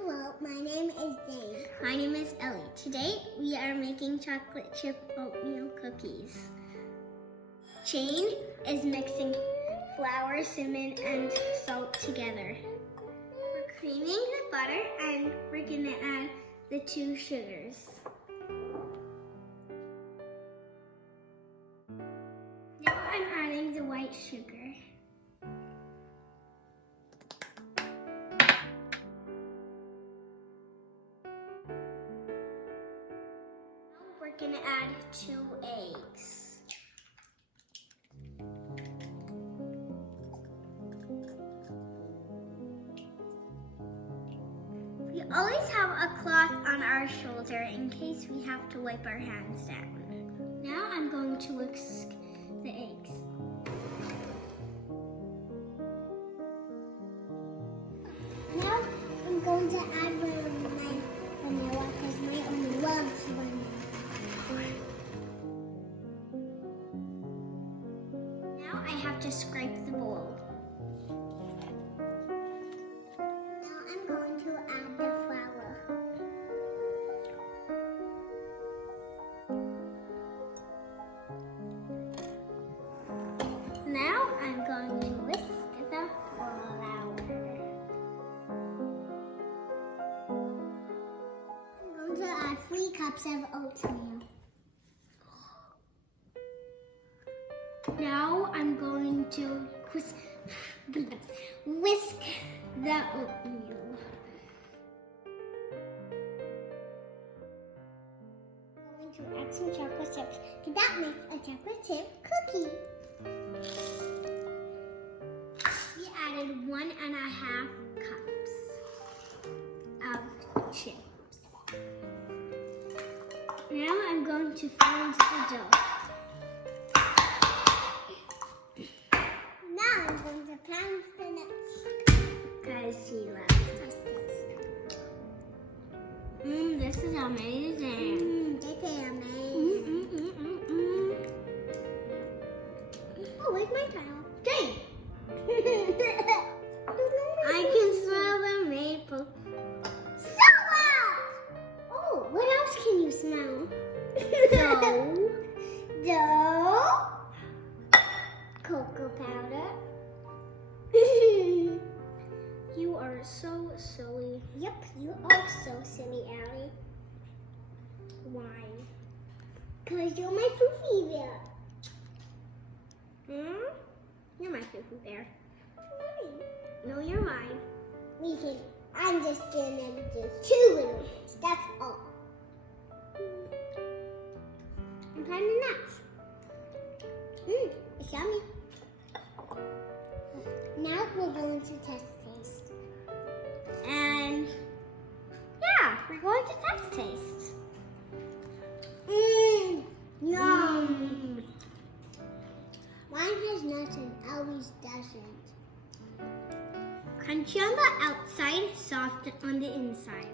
Hello, my name is Dane. My name is Ellie. Today we are making chocolate chip oatmeal cookies. Jane is mixing flour, cinnamon, and salt together. We're creaming the butter and we're gonna add the 2 sugars. Now I'm adding the white sugar. We're gonna add 2 eggs. We always have a cloth on our shoulder in case we have to wipe our hands down. Now I'm going to whisk the eggs. Now I'm going to add my vanilla because my own loves vanilla. Now I have to scrape the bowl. Now I'm going to add the flour. Now I'm going to whisk the flour. I'm going to add 3 cups of oatmeal. Now I'm going to whisk the oatmeal. I'm going to add some chocolate chips. And that makes a chocolate chip cookie. We added 1.5 cups of chips. Now I'm going to fill the dough. Now I'm going to pound the nuts. Because he loves us. This is amazing. This is amazing. Oh, where's my towel? Jane! I can smell the maple. Oh, what else can you smell? Dough. Dough. Cocoa powder. You are so silly. Yep, you are so silly, Ellie. Why? Because you're my foofy bear. You're my foo-foo bear. Mine. No, you're mine. I'm just gonna do 2 little ones. That's all. I'm kind of nuts. It's yummy. Now we're going to test taste. And yeah, we're going to test taste. Yum. Mine has nuts and Ellie's doesn't. Crunchy on the outside, soft on the inside.